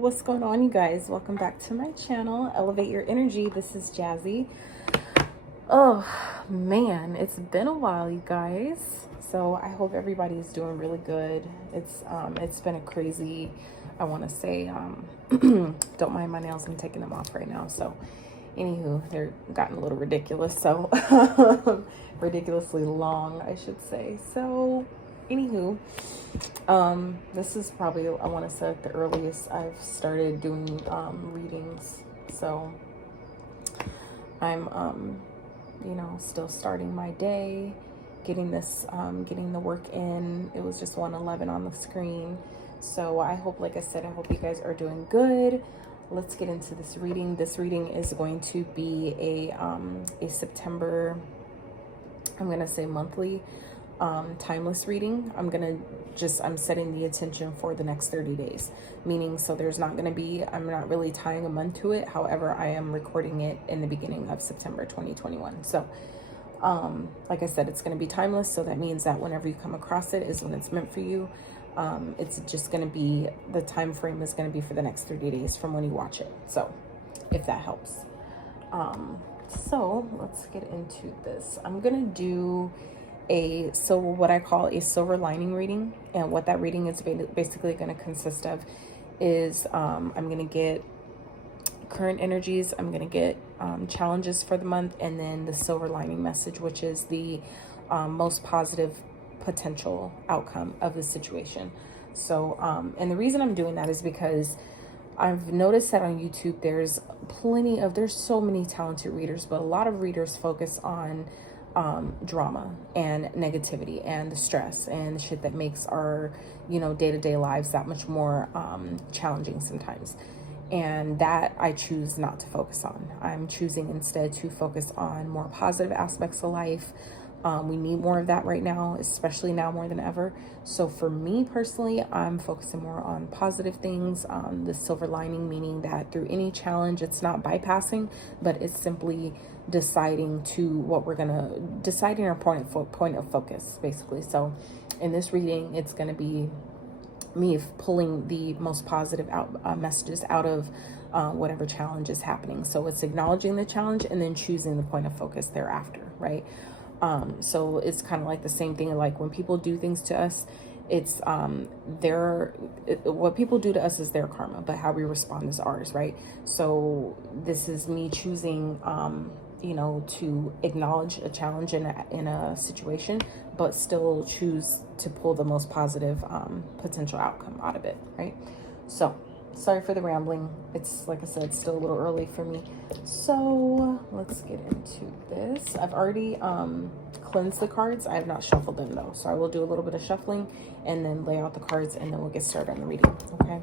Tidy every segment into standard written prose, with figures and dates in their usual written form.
What's going on, you guys? Welcome back to my channel, Elevate Your Energy. This is Jazi. Oh man, it's been a while, you guys. So I hope everybody's doing really good. It's been a crazy, I want to say, don't mind my nails, I'm taking them off right now. So anywho, they're gotten a little ridiculous. So ridiculously long, I should say. So anywho, this is probably, I want to say, the earliest I've started doing readings. So I'm you know, still starting my day, getting this getting the work in. It was just 1:11 on the screen. So I hope, like I said, I hope you guys are doing good. Let's get into this reading. This reading is going to be a September, I'm gonna say monthly timeless reading. I'm setting the intention for the next 30 days, meaning, so there's not going to be, I'm not really tying a month to it. However, I am recording it in the beginning of September 2021. So like I said, it's going to be timeless. So that means that whenever you come across it is when it's meant for you. It's just going to be, the time frame is going to be for the next 30 days from when you watch it. So if that helps. So let's get into this. I'm going to do what I call a silver lining reading. And what that reading is basically going to consist of is I'm going to get current energies, I'm going to get challenges for the month, and then the silver lining message, which is the most positive potential outcome of the situation. So and the reason I'm doing that is because I've noticed that on YouTube there's so many talented readers, but a lot of readers focus on drama and negativity and the stress and the shit that makes our, you know, day-to-day lives that much more challenging sometimes. And that I choose not to focus on. I'm choosing instead to focus on more positive aspects of life. We need more of that right now, especially now more than ever. So for me personally, I'm focusing more on positive things, the silver lining, meaning that through any challenge, it's not bypassing, but it's simply deciding our point of focus, basically. So in this reading, it's going to be me pulling the most positive messages out of whatever challenge is happening. So it's acknowledging the challenge and then choosing the point of focus thereafter, right? So it's kind of like the same thing, like when people do things to us, it's what people do to us is their karma, but how we respond is ours, right? So this is me choosing you know, to acknowledge a challenge in a situation, but still choose to pull the most positive potential outcome out of it, right? So sorry for the rambling. It's, like I said, it's still a little early for me. So let's get into this. I've already cleansed the cards. I have not shuffled them though. So I will do a little bit of shuffling and then lay out the cards, and then we'll get started on the reading, okay?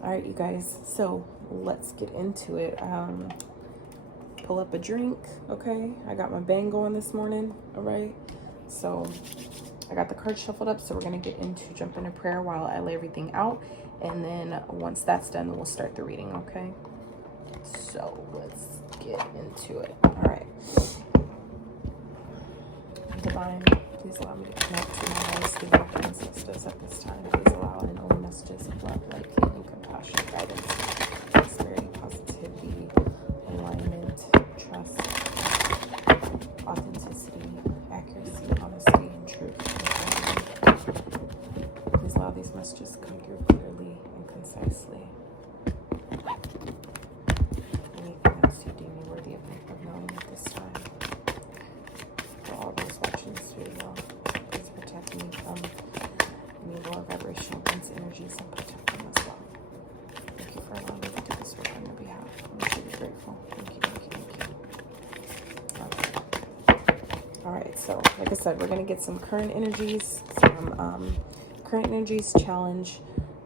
All right, you guys, so let's get into it. Pull up a drink, okay? I got my bang going this morning, all right? So I got the cards shuffled up, so we're gonna jump into prayer while I lay everything out. And then once that's done, we'll start the reading, okay? So let's get into it. All right. Divine, please allow me to connect to my highest giving ancestors at this time. Please allow and only messages of love, light, healing, compassion, guidance, prosperity, positivity, alignment, trust, authenticity, accuracy, honesty, and truth. Please allow these messages to come through clearly and concisely. Anything else you deem me worthy of knowing at this time. For all those watching this video, please protect me from any lower vibrational dense energies and protect them as well. Thank you for allowing All right, so like I said, we're going to get some current energies, some current energies challenge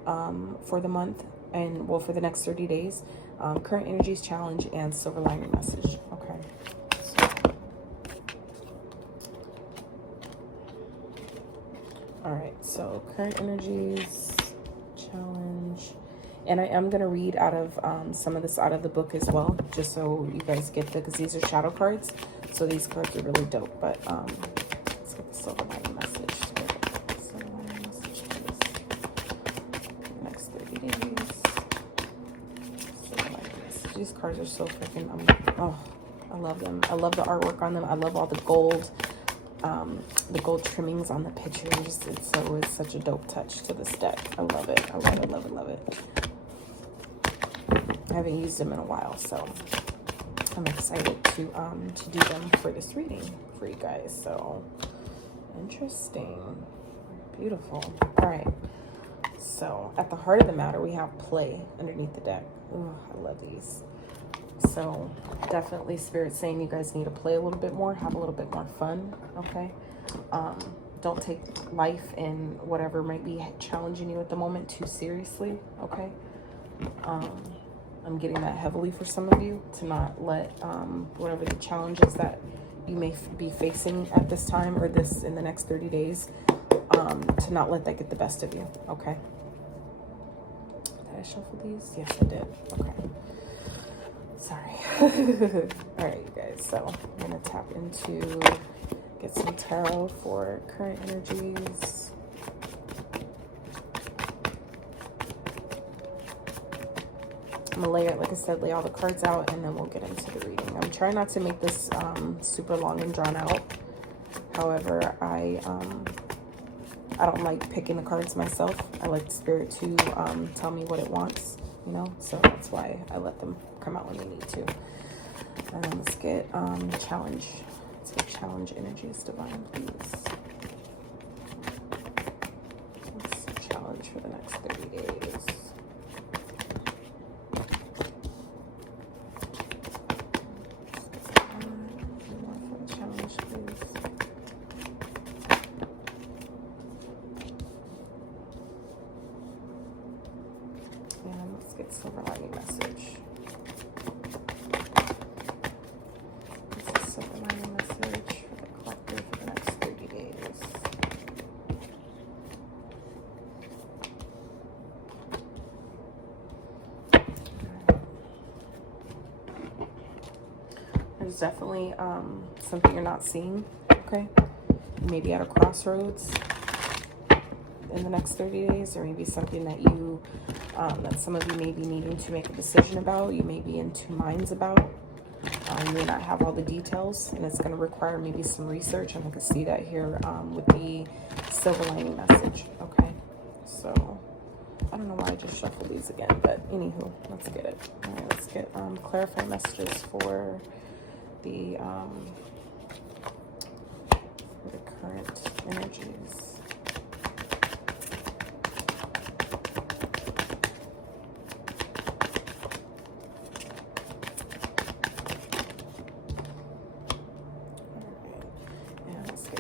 for the month, and well, for the next 30 days. Current energies challenge and silver lining message. Okay. All right, so current energies challenge, and I am going to read out of some of this out of the book as well, just so you guys get the, because these are shadow cards, so these cards are really dope. But let's get the silver lining message. Silver lining message, please. For the next 30 days. Silver lining message. These cards are so freaking, oh, I love them. I love the artwork on them. I love all the gold trimmings on the pictures. It's such a dope touch to this deck. I love it. I love it, love it, love it. I haven't used them in a while, so I'm excited to do them for this reading for you guys. So interesting, beautiful. All right, so at the heart of the matter, we have play underneath the deck. Ooh, I love these. So definitely Spirit saying you guys need to play a little bit more, have a little bit more fun. Okay. Don't take life and whatever might be challenging you at the moment too seriously. Okay. I'm getting that heavily for some of you, to not let whatever the challenges that you may be facing at this time or this in the next 30 days, to not let that get the best of you. Okay. Did I shuffle these? Yes, I did. Okay. Sorry. All right, you guys. So I'm going to tap into, get some tarot for current energies. I'm going to lay it, like I said, lay all the cards out, and then we'll get into the reading. I'm trying not to make this super long and drawn out. However, I don't like picking the cards myself. I like the Spirit to tell me what it wants, you know? So that's why I let them come out when they need to. And then let's get challenge. Let's get challenge energies, divine, please. Let's challenge for the next 30 days. More for the challenge, please. And let's get silver lining message. Silver lining message for the collective for the next 30 days. There's definitely something you're not seeing. Okay, you may be at a crossroads in the next 30 days, or maybe something that you that some of you may be needing to make a decision about. You may be in two minds about. You may not have all the details, and it's going to require maybe some research, and I can see that here with the silver lining message. Okay, so I don't know why I just shuffled these again, but anywho, let's get it. All right, let's get clarifying messages for the current energies.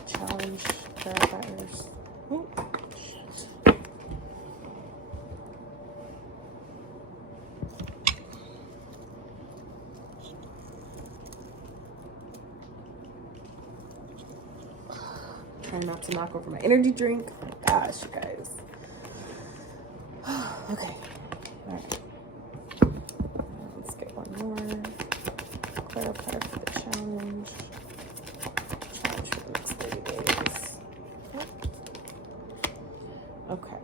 Challenge clarifiers. Ooh. Trying not to knock over my energy drink. Oh my gosh, you guys. Okay. All right. Let's get one more. Clarifier for the challenge. Okay,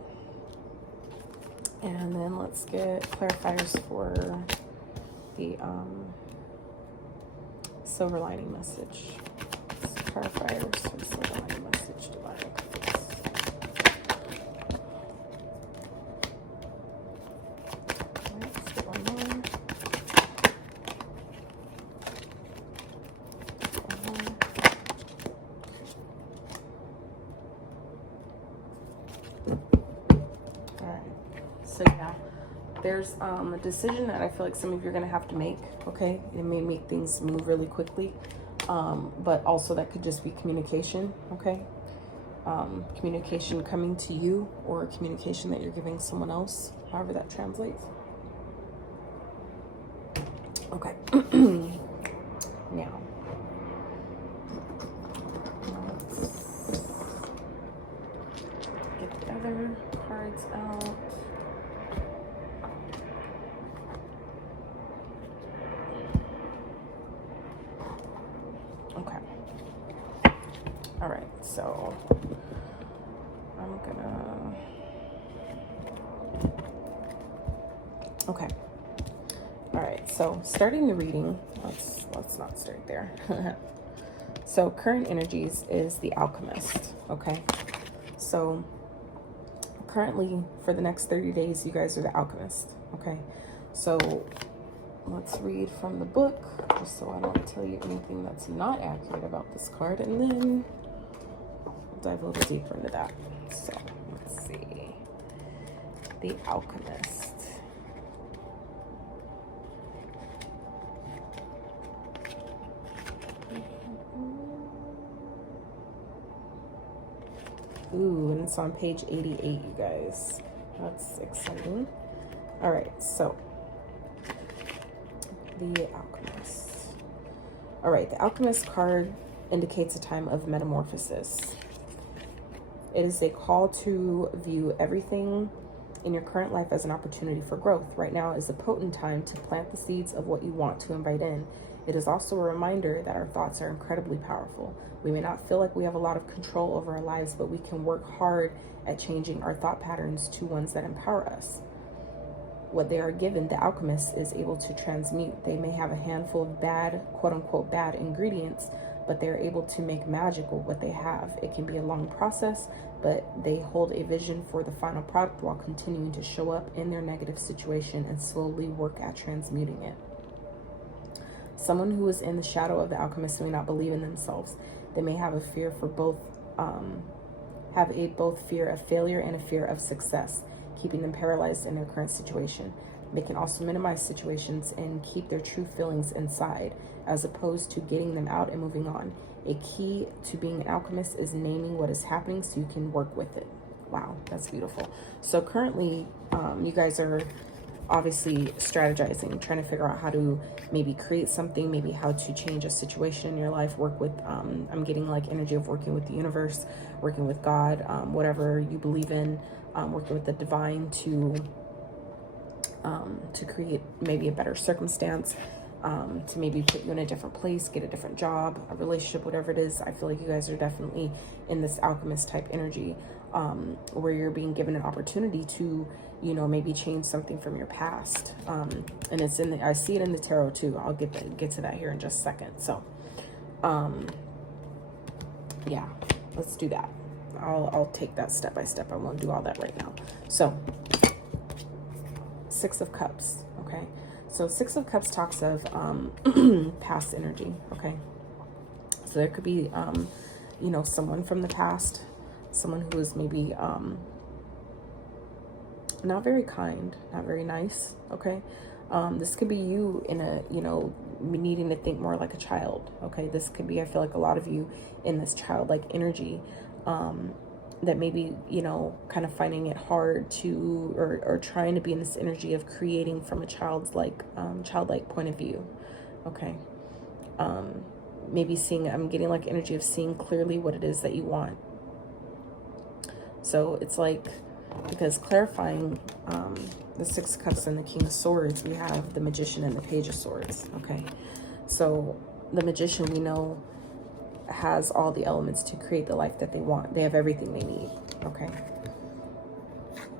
and then let's get clarifiers for the silver lining message. Clarifiers for the silver lining message, divine, please. All right, let's get one more. So yeah, there's a decision that I feel like some of you are going to have to make. Okay, it may make things move really quickly. but also that could just be communication, okay? Communication coming to you, or communication that you're giving someone else, however that translates. Okay. Now, let's get the other cards out. Okay. All right, so I'm gonna, okay. All right, so starting the reading, let's not start there. So current energies is the Alchemist, okay? So currently for the next 30 days, you guys are the Alchemist, okay? So let's read from the book, just so I don't tell you anything that's not accurate about this card, and then we'll dive a little deeper into that. So let's see. The Alchemist. Ooh, and it's on page 88, you guys. That's exciting. All right, so the Alchemist. All right, the Alchemist card indicates a time of metamorphosis. It is a call to view everything in your current life as an opportunity for growth. Right now is a potent time to plant the seeds of what you want to invite in. It is also a reminder that our thoughts are incredibly powerful. We may not feel like we have a lot of control over our lives, but we can work hard at changing our thought patterns to ones that empower us. What they are given, the Alchemist is able to transmute. They may have a handful of bad, quote unquote, bad ingredients, but they're able to make magical what they have. It can be a long process, but they hold a vision for the final product while continuing to show up in their negative situation and slowly work at transmuting it. Someone who is in the shadow of the Alchemist may not believe in themselves. They may have a fear for both, both fear of failure and a fear of success, keeping them paralyzed in their current situation. They can also minimize situations and keep their true feelings inside, as opposed to getting them out and moving on. A key to being an alchemist is naming what is happening so you can work with it. Wow, that's beautiful. So currently, you guys are obviously strategizing, trying to figure out how to maybe create something, maybe how to change a situation in your life, work with, I'm getting like energy of working with the universe, working with God, whatever you believe in, working with the divine to create maybe a better circumstance, to maybe put you in a different place, get a different job, a relationship, whatever it is. I feel like you guys are definitely in this alchemist type energy, where you're being given an opportunity to, you know, maybe change something from your past. And it's in the, I see it in the tarot too. I'll get to that here in just a second. So, yeah, let's do that. I'll take that step by step. I won't do all that right now. So, Six of Cups, okay? So Six of Cups talks of past energy, okay? So there could be, you know, someone from the past, someone who is maybe not very kind, not very nice, okay? This could be you in a, you know, needing to think more like a child, okay? This could be, I feel like a lot of you in this childlike energy, that maybe, you know, kind of finding it hard to, or trying to be in this energy of creating from a childlike point of view, okay? Maybe seeing, I'm getting like energy of seeing clearly what it is that you want. So it's like, because clarifying the Six of Cups and the King of Swords, we have the Magician and the Page of Swords, okay? So the Magician, we know, has all the elements to create the life that they want. They have everything they need, okay?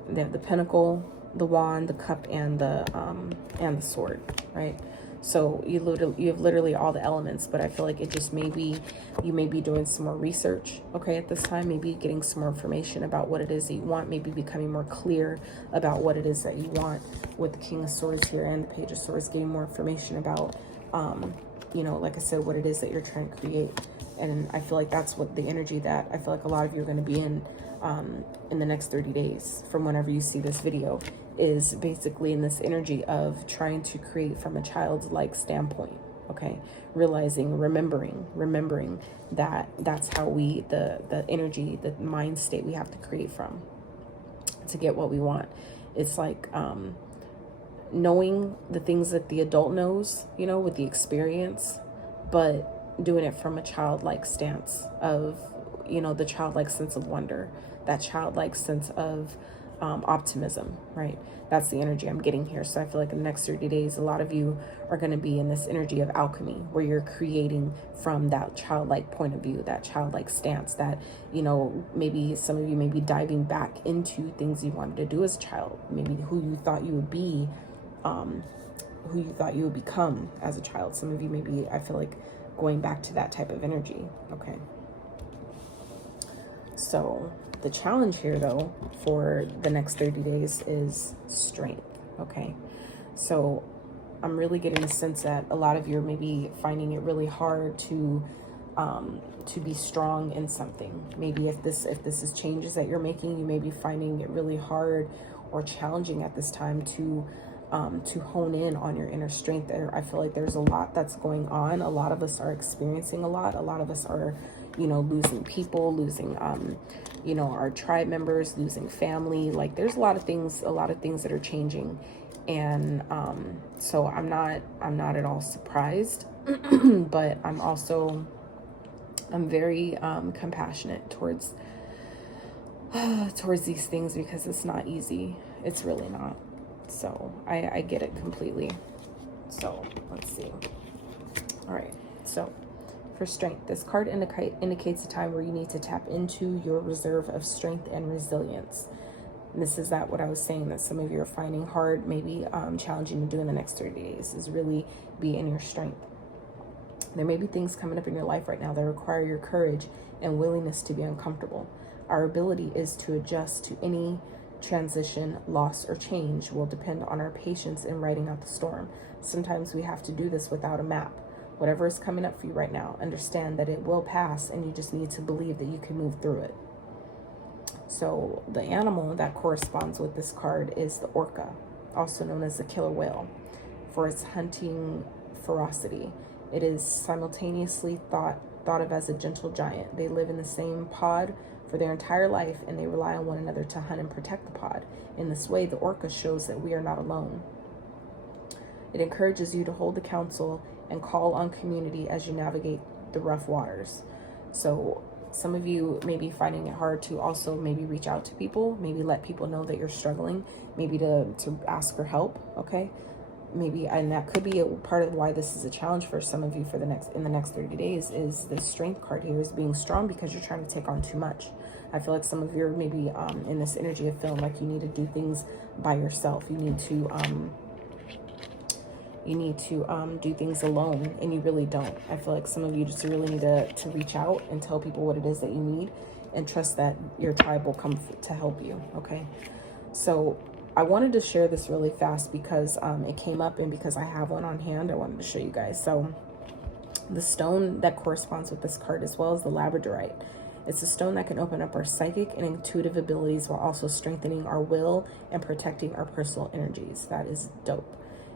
They have the Pentacle, the Wand, the Cup, and the Sword, right? So you have literally all the elements, but I feel like it just maybe, you may be doing some more research, okay, at this time, maybe getting some more information about what it is that you want, maybe becoming more clear about what it is that you want with the King of Swords here and the Page of Swords, getting more information about, you know, like I said, what it is that you're trying to create. And I feel like that's what the energy that I feel like a lot of you are going to be in the next 30 days from whenever you see this video, is basically in this energy of trying to create from a child's-like standpoint, okay? Realizing, remembering that that's how we, the energy, the mind state we have to create from to get what we want. It's like knowing the things that the adult knows, you know, with the experience, but doing it from a childlike stance of, you know, the childlike sense of wonder, that childlike sense of optimism, right? That's the energy I'm getting here. So I feel like in the next 30 days, a lot of you are going to be in this energy of alchemy, where you're creating from that childlike point of view, that childlike stance, that, you know, maybe some of you may be diving back into things you wanted to do as a child, maybe who you thought you would be, who you thought you would become as a child. Some of you maybe, I feel like, going back to that type of energy, okay? So the challenge here, though, for the next 30 days is strength, okay? So I'm really getting the sense that a lot of you are maybe finding it really hard to be strong in something. Maybe if this is changes that you're making, you may be finding it really hard or challenging at this time to hone in on your inner strength. There, I feel like there's a lot that's going on. A lot of us are experiencing a lot. A lot of us are, you know, losing people, losing, you know, our tribe members, losing family. Like there's a lot of things that are changing. And so I'm not at all surprised, but I'm very compassionate towards these things, because it's not easy. It's really not. So I get it completely. So let's see. All right. So for strength, this card indicates a time where you need to tap into your reserve of strength and resilience. And this is what I was saying, that some of you are finding hard, maybe challenging to do in the next 30 days, is really be in your strength. There may be things coming up in your life right now that require your courage and willingness to be uncomfortable. Our ability is to adjust to any transition, loss, or change will depend on our patience in riding out the storm. Sometimes we have to do this without a map. Whatever is coming up for you right now, understand that it will pass, and you just need to believe that you can move through it. So the animal that corresponds with this card is the orca, also known as the killer whale, for its hunting ferocity. It is simultaneously thought of as a gentle giant. They live in the same pod for their entire life, and they rely on one another to hunt and protect the pod. In this way, the orca shows that we are not alone. It encourages you to hold the counsel and call on community as you navigate the rough waters. So some of you may be finding it hard to also maybe reach out to people, maybe let people know that you're struggling, maybe to ask for help, okay? Maybe, and that could be a part of why this is a challenge for some of you for in the next 30 days, is the strength card here, is being strong because you're trying to take on too much. I feel like some of you are maybe in this energy of feeling like you need to do things by yourself. You need to do things alone, and you really don't. I feel like some of you just really need to reach out and tell people what it is that you need, and trust that your tribe will come to help you, okay? So I wanted to share this really fast because it came up, and because I have one on hand, I wanted to show you guys. So the stone that corresponds with this card as well is the labradorite. It's a stone that can open up our psychic and intuitive abilities while also strengthening our will and protecting our personal energies. That is dope.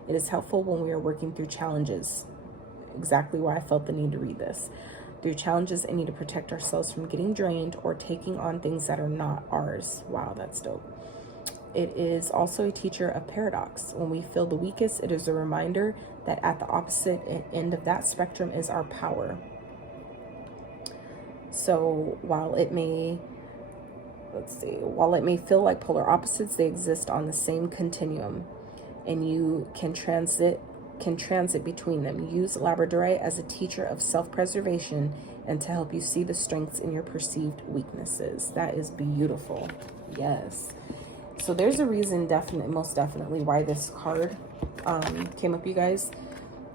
It is helpful when we are working through challenges. Exactly why I felt the need to read this. Through challenges and need to protect ourselves from getting drained or taking on things that are not ours. Wow, that's dope. It is also a teacher of paradox. When we feel the weakest, it is a reminder that at the opposite end of that spectrum is our power. So while it may feel like polar opposites, they exist on the same continuum, and you can transit between them. Use labradorite as a teacher of self-preservation and to help you see the strengths in your perceived weaknesses. That is beautiful. Yes. So there's a reason, most definitely, why this card came up, you guys,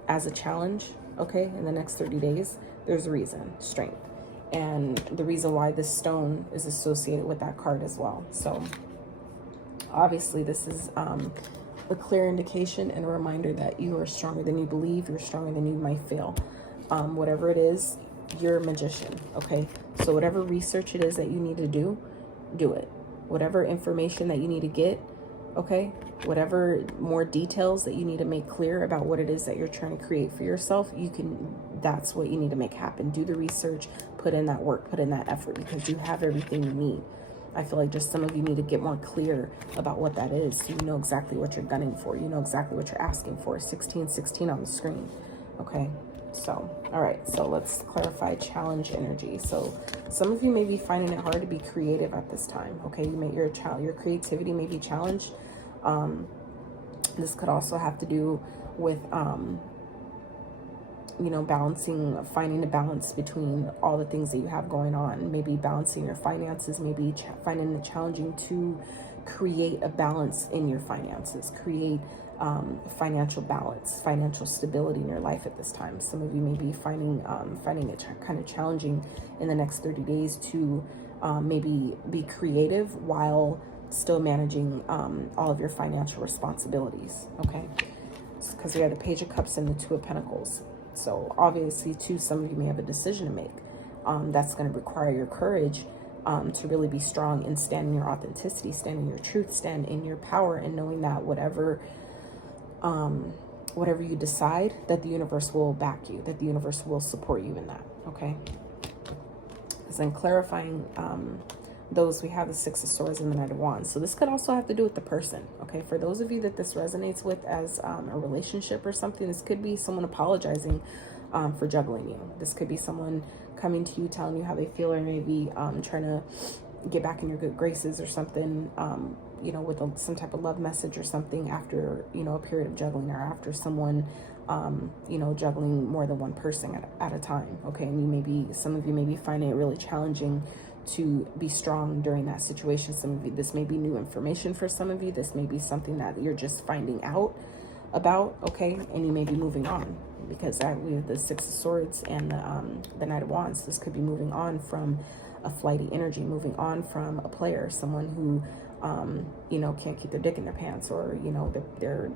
as a challenge, okay, in the next 30 days. There's a reason, strength. And the reason why this stone is associated with that card as well. So obviously this is a clear indication and a reminder that you are stronger than you believe. You're stronger than you might feel. Whatever it is, you're a magician, okay? So whatever research it is that you need to do it. Whatever information that you need to get, okay? Whatever more details that you need to make clear about what it is that you're trying to create for yourself, that's what you need to make happen. Do the research, put in that work, put in that effort, because you have everything you need. I feel like just some of you need to get more clear about what that is, so you know exactly what you're gunning for. You know exactly what you're asking for. 1616 on the screen, okay? So, all right, so let's clarify challenge energy. So some of you may be finding it hard to be creative at this time, okay? Your creativity may be challenged. This could also have to do with, you know, finding a balance between all the things that you have going on. Maybe balancing your finances, maybe finding it challenging to create a balance in your finances, create financial balance, financial stability in your life at this time. Some of you may be finding it kind of challenging in the next 30 days to maybe be creative while still managing all of your financial responsibilities, okay? Because we have the Page of Cups and the Two of Pentacles. So obviously, too, some of you may have a decision to make that's going to require your courage to really be strong and stand in your authenticity, stand in your truth, stand in your power, and knowing that whatever you decide, that the universe will back you, that the universe will support you in that, okay? Because then clarifying those, we have the Six of Swords and the Knight of Wands. So this could also have to do with the person, okay? For those of you that this resonates with as a relationship or something, this could be someone apologizing for juggling you. This could be someone coming to you, telling you how they feel, or maybe trying to get back in your good graces or something, you know, with some type of love message or something after, you know, a period of juggling, or after someone, you know, juggling more than one person at a time, okay? And some of you may be finding it really challenging to be strong during that situation. Some of you, this may be new information for some of you. This may be something that you're just finding out about, okay? And you may be moving on, because we have the Six of Swords and the Knight of Wands. This could be moving on from a flighty energy, moving on from a player, someone who, you know, can't keep their dick in their pants, or, you know, their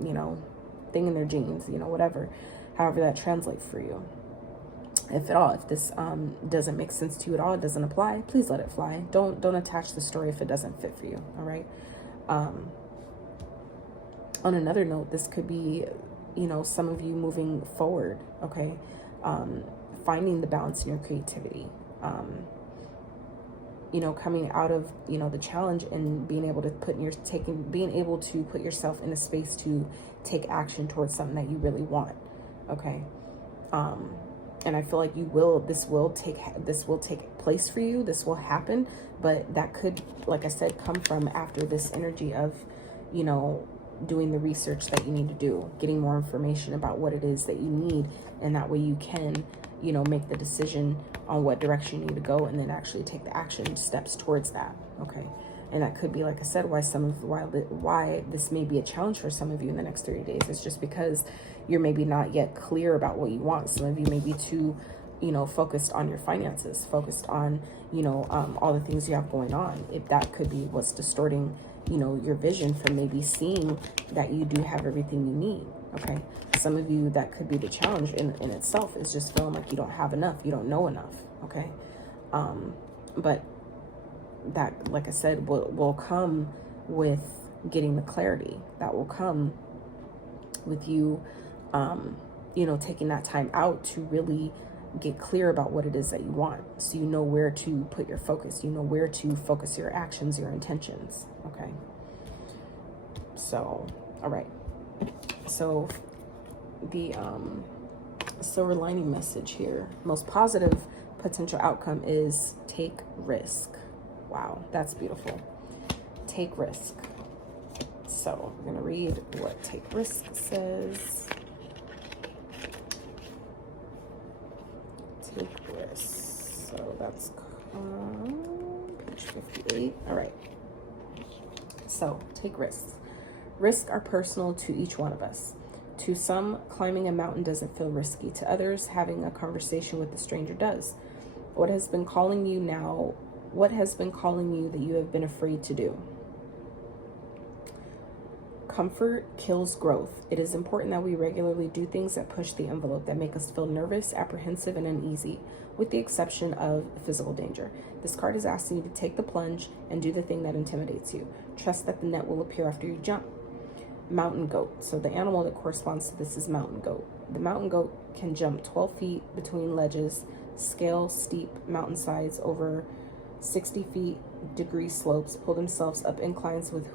you know, thing in their jeans, you know, whatever, however that translates for you. If at all, if this doesn't make sense to you at all, it doesn't apply, please let it fly. Don't attach the story if it doesn't fit for you, all right? On another note, this could be, you know, some of you moving forward, okay? Finding the balance in your creativity, you know, coming out of, you know, the challenge and being able to being able to put yourself in a space to take action towards something that you really want, okay? And I feel like this will take place for you. This will happen, but that could, like I said, come from after this energy of, you know, doing the research that you need to do, getting more information about what it is that you need, and that way you can, you know, make the decision on what direction you need to go, and then actually take the action steps towards that, okay? And that could be, like I said, why this may be a challenge for some of you in the next 30 days. It's just because you're maybe not yet clear about what you want. Some of you may be too, you know, focused on your finances, focused on, you know, all the things you have going on. If that could be what's distorting, you know, your vision from maybe seeing that you do have everything you need, okay? Some of you, that could be the challenge in itself, is just feeling like you don't have enough, you don't know enough, okay? But that, like I said, will come with getting the clarity. That will come with you, you know, taking that time out to really get clear about what it is that you want, so you know where to put your focus, you know where to focus your actions, your intentions, okay? So, all right. So the silver lining message here, most positive potential outcome is take risk. Wow, that's beautiful. Take risk. So I'm going to read what take risk says. Take risk. So that's page 58. All right. So take risks. Risks are personal to each one of us. To some, climbing a mountain doesn't feel risky. To others, having a conversation with a stranger does. What has been calling you now? What has been calling you that you have been afraid to do? comfort kills growth. It is important that we regularly do things that push the envelope, that make us feel nervous, apprehensive, and uneasy, with the exception of physical danger. This card is asking you to take the plunge and do the thing that intimidates you. Trust that the net will appear after you jump. Mountain goat. So the animal that corresponds to this is mountain goat. The mountain goat can jump 12 feet between ledges, scale steep mountainsides over 60 feet degree slopes, pull themselves up inclines with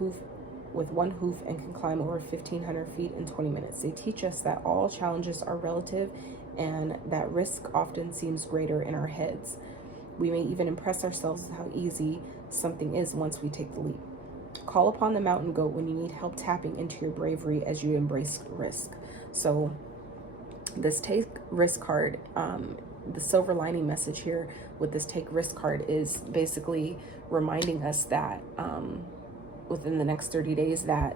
one hoof, and can climb over 1,500 feet in 20 minutes. They teach us that all challenges are relative and that risk often seems greater in our heads. We may even impress ourselves with how easy something is once we take the leap. Call upon the mountain goat when you need help tapping into your bravery as you embrace risk. So this take risk card, the silver lining message here with this take risk card is basically reminding us that within the next 30 days that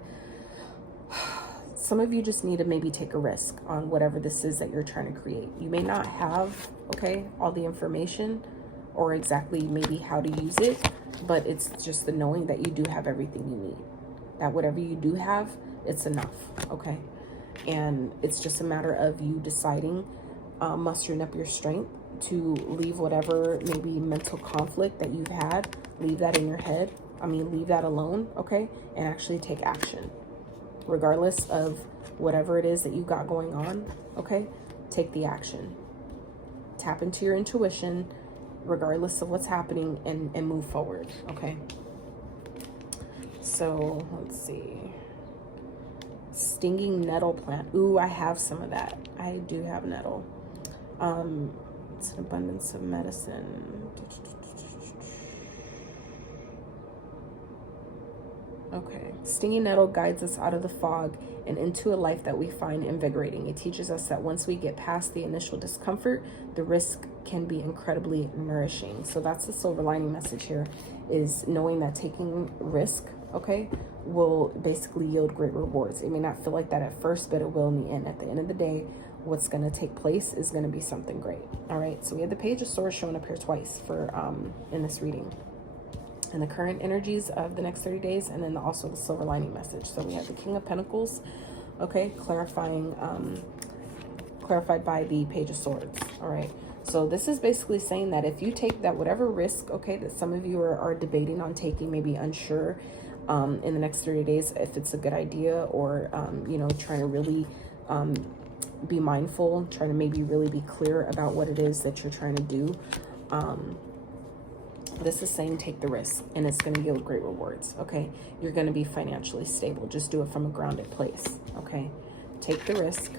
some of you just need to maybe take a risk on whatever this is that you're trying to create. You may not have, okay, all the information or exactly maybe how to use it, but it's just the knowing that you do have everything you need, that whatever you do have, it's enough, okay? And it's just a matter of you deciding, mustering up your strength to leave whatever maybe mental conflict that you've had, leave that in your head. Leave that alone, okay? And actually take action. Regardless of whatever it is that you got going on, okay? Take the action. Tap into your intuition, regardless of what's happening, and move forward, okay? So, let's see. Stinging nettle plant. Ooh, I have some of that. I do have nettle. It's an abundance of medicine. Okay. Stinging nettle guides us out of the fog and into a life that we find invigorating. It teaches us that once we get past the initial discomfort, the risk can be incredibly nourishing. So that's the silver lining message here, is knowing that taking risk, okay, will basically yield great rewards. It may not feel like that at first, but it will in the end. At the end of the day, what's going to take place is going to be something great. All right. So we have the Page of Swords showing up here twice for in this reading, and the current energies of the next 30 days, and then also the silver lining message. So we have the King of Pentacles, okay, clarified by the Page of Swords. All right. So this is basically saying that if you take that whatever risk, okay, that some of you are debating on taking, maybe unsure in the next 30 days if it's a good idea, or you know, trying to really be mindful, trying to maybe really be clear about what it is that you're trying to do. This is saying take the risk, and it's going to yield great rewards, okay? You're going to be financially stable. Just do it from a grounded place, okay? Take the risk,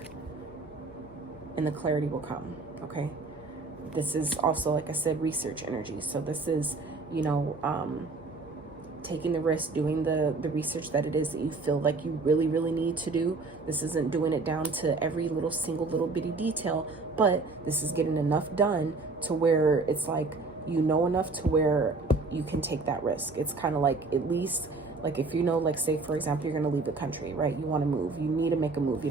and the clarity will come, okay? This is also, like I said, research energy. So this is, you know, taking the risk, doing the research that it is that you feel like you really, really need to do. This isn't doing it down to every single little bitty detail, but this is getting enough done to where it's like, you know, enough to where you can take that risk. It's kind of like, at least, like if you know, like say for example, you're going to leave the country, right? You want to move, you need to make a move,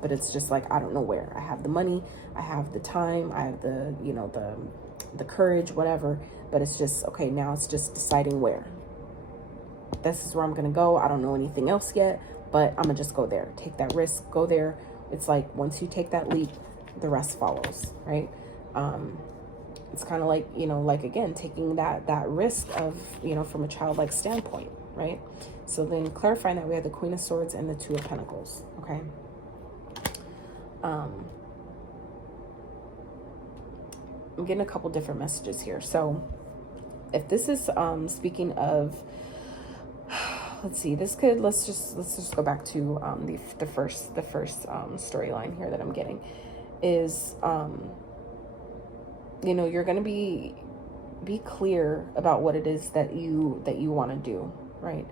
but it's just like, I don't know where. I have the money, I have the time, I have the, you know, the courage, whatever, but it's just, okay, now it's just deciding where. This is where I'm going to go. I don't know anything else yet, but I'm gonna just go there. Take that risk, go there. It's like, once you take that leap, the rest follows, right? It's kind of like, you know, like again, taking that risk of, you know, from a childlike standpoint, right? So then clarifying that we have the Queen of Swords and the Two of Pentacles, okay? I'm getting a couple different messages here. So if this is speaking of, let's see, this could, let's just go back to the first storyline here that I'm getting is you know, you're going to be clear about what it is that you want to do, right?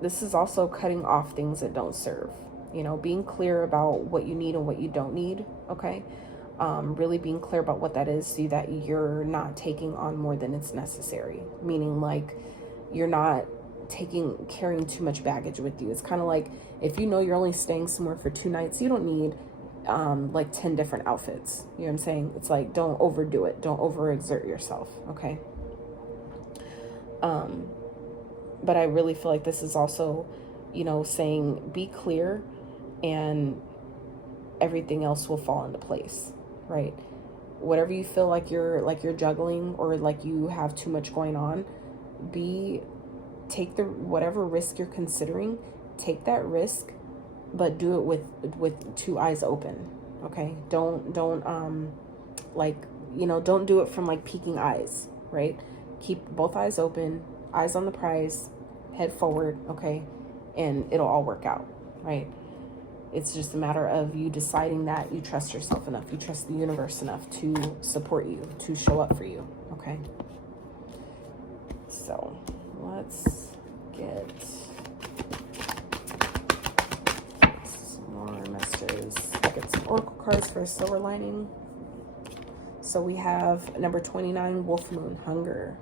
This is also cutting off things that don't serve, you know, being clear about what you need and what you don't need, okay? Really being clear about what that is so that you're not taking on more than it's necessary, meaning like you're not carrying too much baggage with you. It's kind of like, if you know you're only staying somewhere for 2 nights, you don't need like 10 different outfits. You know what I'm saying? It's like, don't overdo it. Don't overexert yourself. Okay. But I really feel like this is also, you know, saying be clear and everything else will fall into place, right? Whatever you feel like you're juggling, or like you have too much going on, take the whatever risk you're considering, take that risk, but do it with two eyes open. Okay? Don't like, you know, don't do it from like peeking eyes, right? Keep both eyes open, eyes on the prize, head forward, okay? And it'll all work out, right? It's just a matter of you deciding that you trust yourself enough, you trust the universe enough to support you, to show up for you, okay? So let's get some more messages. Get some oracle cards for silver lining. So we have number 29, Wolf Moon, Hunger.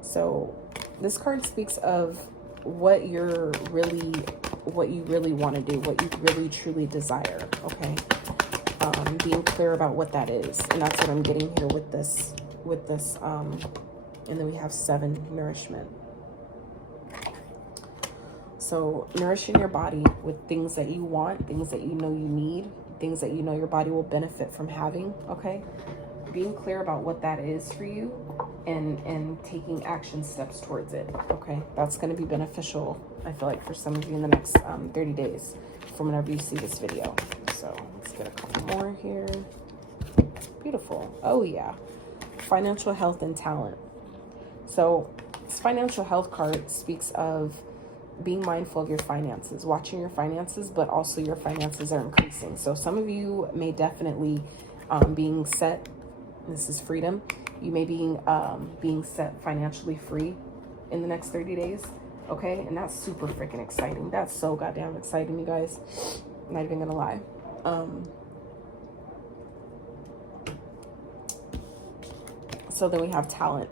So this card speaks of what you really want to do, what you really truly desire, okay? Being clear about what that is. And that's what I'm getting here with this, and then we have 7, nourishment. So nourishing your body with things that you want, things that you know you need, things that you know your body will benefit from having, okay? Being clear about what that is for you, and taking action steps towards it, okay? That's going to be beneficial, I feel like, for some of you in the next 30 days from whenever you see this video. So let's get a couple more here. Beautiful. Oh yeah. Financial health and talent. So this financial health card speaks of being mindful of your finances, watching your finances, but also your finances are increasing. So some of you may definitely being set, this is freedom, you may be being set financially free in the next 30 days, okay? And that's super freaking exciting. That's so goddamn exciting, you guys. I'm not even gonna lie. So then we have talent.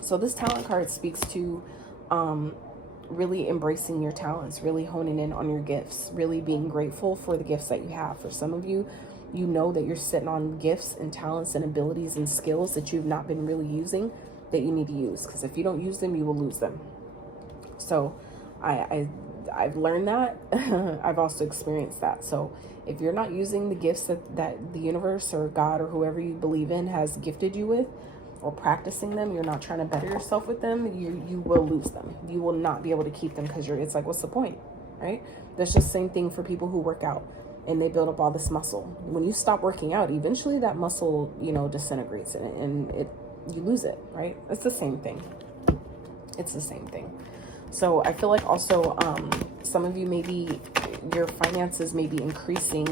So this talent card speaks to really embracing your talents, really honing in on your gifts, really being grateful for the gifts that you have. For some of you, you know that you're sitting on gifts and talents and abilities and skills that you've not been really using, that you need to use, because if you don't use them, you will lose them. So I've learned that. I've also experienced that. So if you're not using the gifts that the universe or God or whoever you believe in has gifted you with, or practicing them, you're not trying to better yourself with them, you will lose them. You will not be able to keep them, because it's like, what's the point, right? That's just the same thing for people who work out and they build up all this muscle. When you stop working out, eventually that muscle, you know, disintegrates and you lose it, right? It's the same thing. It's the same thing. So I feel like also some of you, maybe your finances may be increasing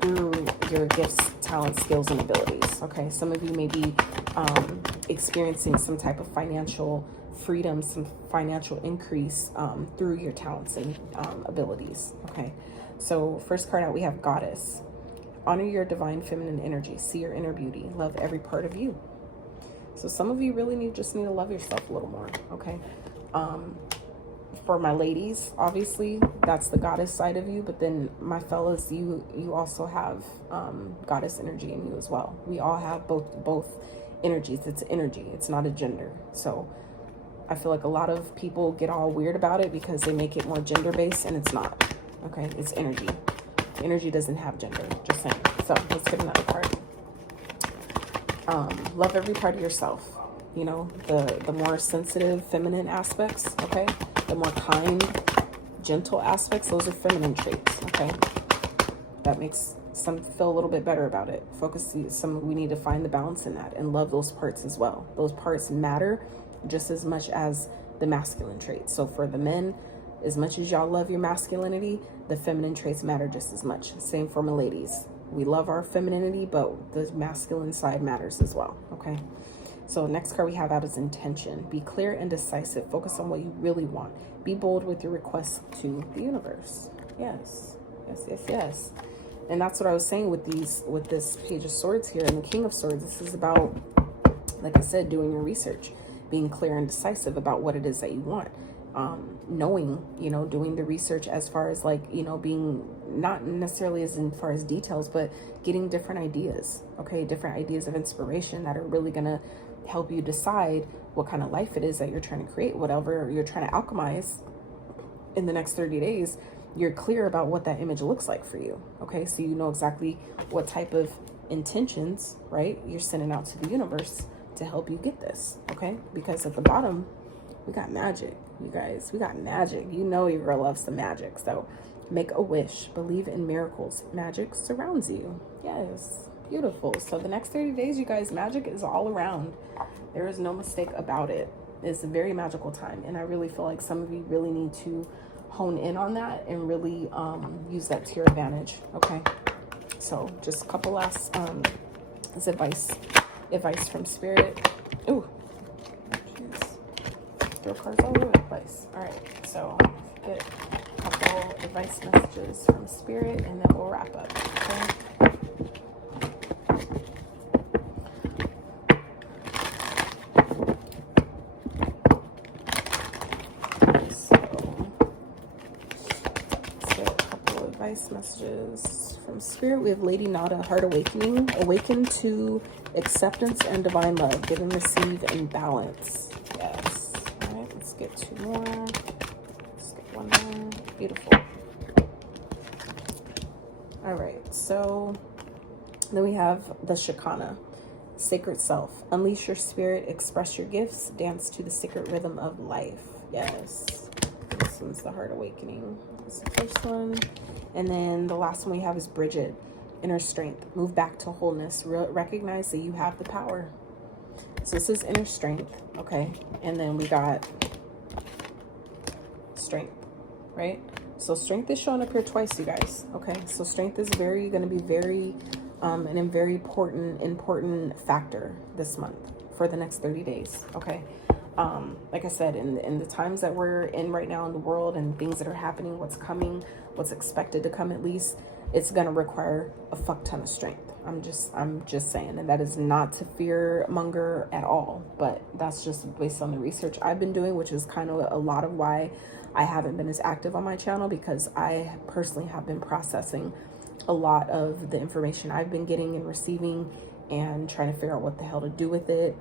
through your gifts, talents, skills, and abilities. Okay, some of you may be experiencing some type of financial freedom, some financial increase through your talents and abilities. Okay, so first card out, we have Goddess. Honor your divine feminine energy. See your inner beauty. Love every part of you. So some of you really just need to love yourself a little more. Okay. For my ladies, obviously that's the goddess side of you, but then my fellas, you also have goddess energy in you as well. We all have both energies. It's energy, it's not a gender. So I feel like a lot of people get all weird about it because they make it more gender based, and it's not. Okay, it's energy. Energy doesn't have gender, just saying. So let's get another card. Love every part of yourself. You know, the more sensitive feminine aspects, okay? The more kind, gentle aspects, those are feminine traits, okay? That makes some feel a little bit better about it. We need to find the balance in that and love those parts as well. Those parts matter just as much as the masculine traits. So for the men, as much as y'all love your masculinity, the feminine traits matter just as much. Same for my ladies. We love our femininity, but the masculine side matters as well, okay? So next card we have out is intention. Be clear and decisive. Focus on what you really want. Be bold with your requests to the universe. Yes, yes, yes, yes. And that's what I was saying with this Page of Swords here and the King of Swords. This is about, like I said, doing your research, being clear and decisive about what it is that you want. Knowing, you know, doing the research as far as like, you know, being not necessarily as in far as details, but getting different ideas, okay? Different ideas of inspiration that are really gonna help you decide what kind of life it is that you're trying to create. Whatever you're trying to alchemize in the next 30 days, you're clear about what that image looks like for you. Okay, so you know exactly what type of intentions, right, you're sending out to the universe to help you get this. Okay, because at the bottom we got magic, you guys. We got magic. You know your girl loves some magic. So make a wish, believe in miracles, magic surrounds you. Yes, beautiful. So the next 30 days, you guys, magic is all around. There is no mistake about it. It's a very magical time, and I really feel like some of you really need to hone in on that and really use that to your advantage. Okay, so just a couple last advice from Spirit. Ooh, throw cards all over the place. All right, so get a couple advice messages from Spirit, and then we'll wrap up. Okay. Messages from Spirit. We have Lady Nada, Heart Awakening. Awaken to acceptance and divine love. Give and receive in balance. Yes. All right, let's get two more. Let's get one more. Beautiful. All right, so then we have the Shekinah, Sacred Self. Unleash your spirit, express your gifts, dance to the sacred rhythm of life. Yes. This one's the Heart Awakening. That's the first one. And then the last one we have is Bridget, Inner Strength. Move back to wholeness. Recognize that you have the power. So this is Inner Strength, okay? And then we got Strength, right? So Strength is showing up here twice, you guys, okay? So Strength is going to be very, a very important factor this month for the next 30 days, okay? Like I said, in the times that we're in right now in the world and things that are happening, what's coming, what's expected to come, at least, it's going to require a fuck ton of strength. I'm just saying, and that is not to fear monger at all, but that's just based on the research I've been doing, which is kind of a lot of why I haven't been as active on my channel, because I personally have been processing a lot of the information I've been getting and receiving and trying to figure out what the hell to do with it.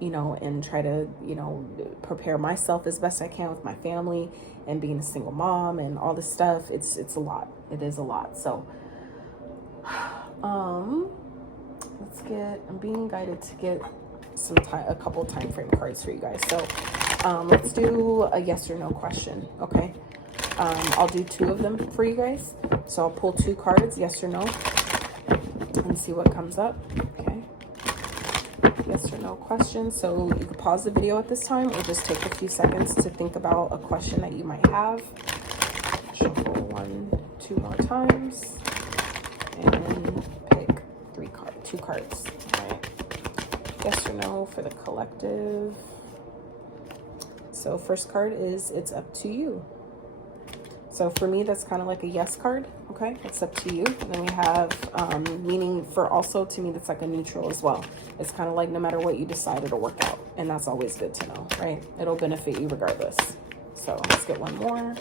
You know, and try to, you know, prepare myself as best I can with my family and being a single mom and all this stuff. It's a lot. It is a lot. So, I'm being guided to get a couple time frame cards for you guys. So, let's do a yes or no question. Okay. I'll do two of them for you guys. So I'll pull two cards, yes or no, and see what comes up. Okay. Yes or no question. So you can pause the video at this time or just take a few seconds to think about a question that you might have. Shuffle 1, 2 more times and pick two cards. All right. Yes or no for the collective. So first card is it's up to you. So for me, that's kind of like a yes card. Okay, it's up to you. And then we have meaning for also, to me, that's like a neutral as well. It's kind of like no matter what you decide, it'll work out. And that's always good to know, right? It'll benefit you regardless. So let's get one more.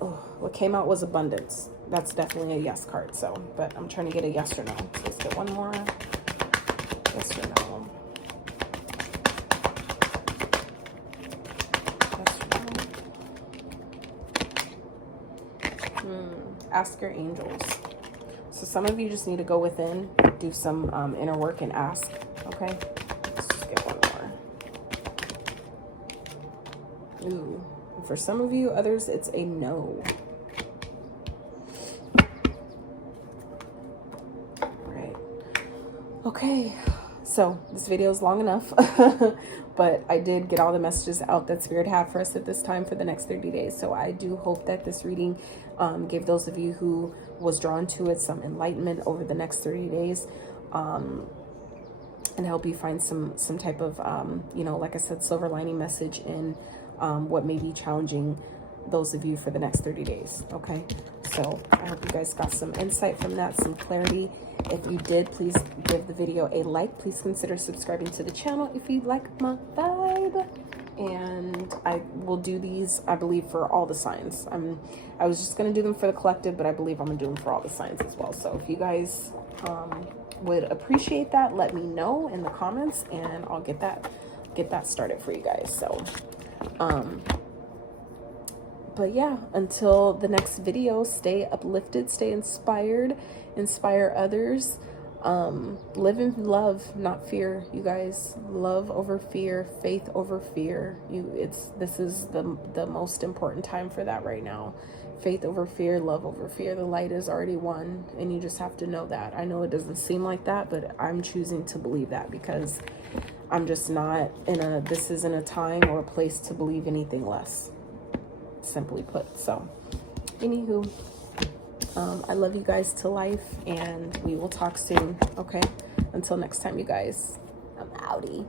Oh, what came out was abundance. That's definitely a yes card. So, but I'm trying to get a yes or no. So let's get one more. Yes or no. Ask your angels. So some of you just need to go within, do some inner work and ask. Okay, let's just get one more. Ooh, and for some of you others, it's a no. All right. Okay, so this video is long enough. But I did get all the messages out that Spirit had for us at this time for the next 30 days. So I do hope that this reading gave those of you who was drawn to it some enlightenment over the next 30 days and help you find some type of, you know, like I said, silver lining message in what may be challenging those of you for the next 30 days. Okay, so I hope you guys got some insight from that, some clarity. If you did, please give the video a like. Please consider subscribing to the channel if you like my vibe. And I will do these, I believe, for all the signs. I was just going to do them for the collective, but I believe I'm going to do them for all the signs as well. So if you guys would appreciate that. Let me know in the comments, and I'll get that started for you guys. So but yeah, until the next video, stay uplifted, stay inspired, inspire others. Live in love, not fear, you guys. Love over fear, faith over fear. This is the most important time for that right now. Faith over fear, love over fear. The light is already won, and you just have to know that. I know it doesn't seem like that, but I'm choosing to believe that, because I'm just not this isn't a time or a place to believe anything less, simply put. So anywho, I love you guys to life, and we will talk soon. Okay, until next time, you guys, I'm outie.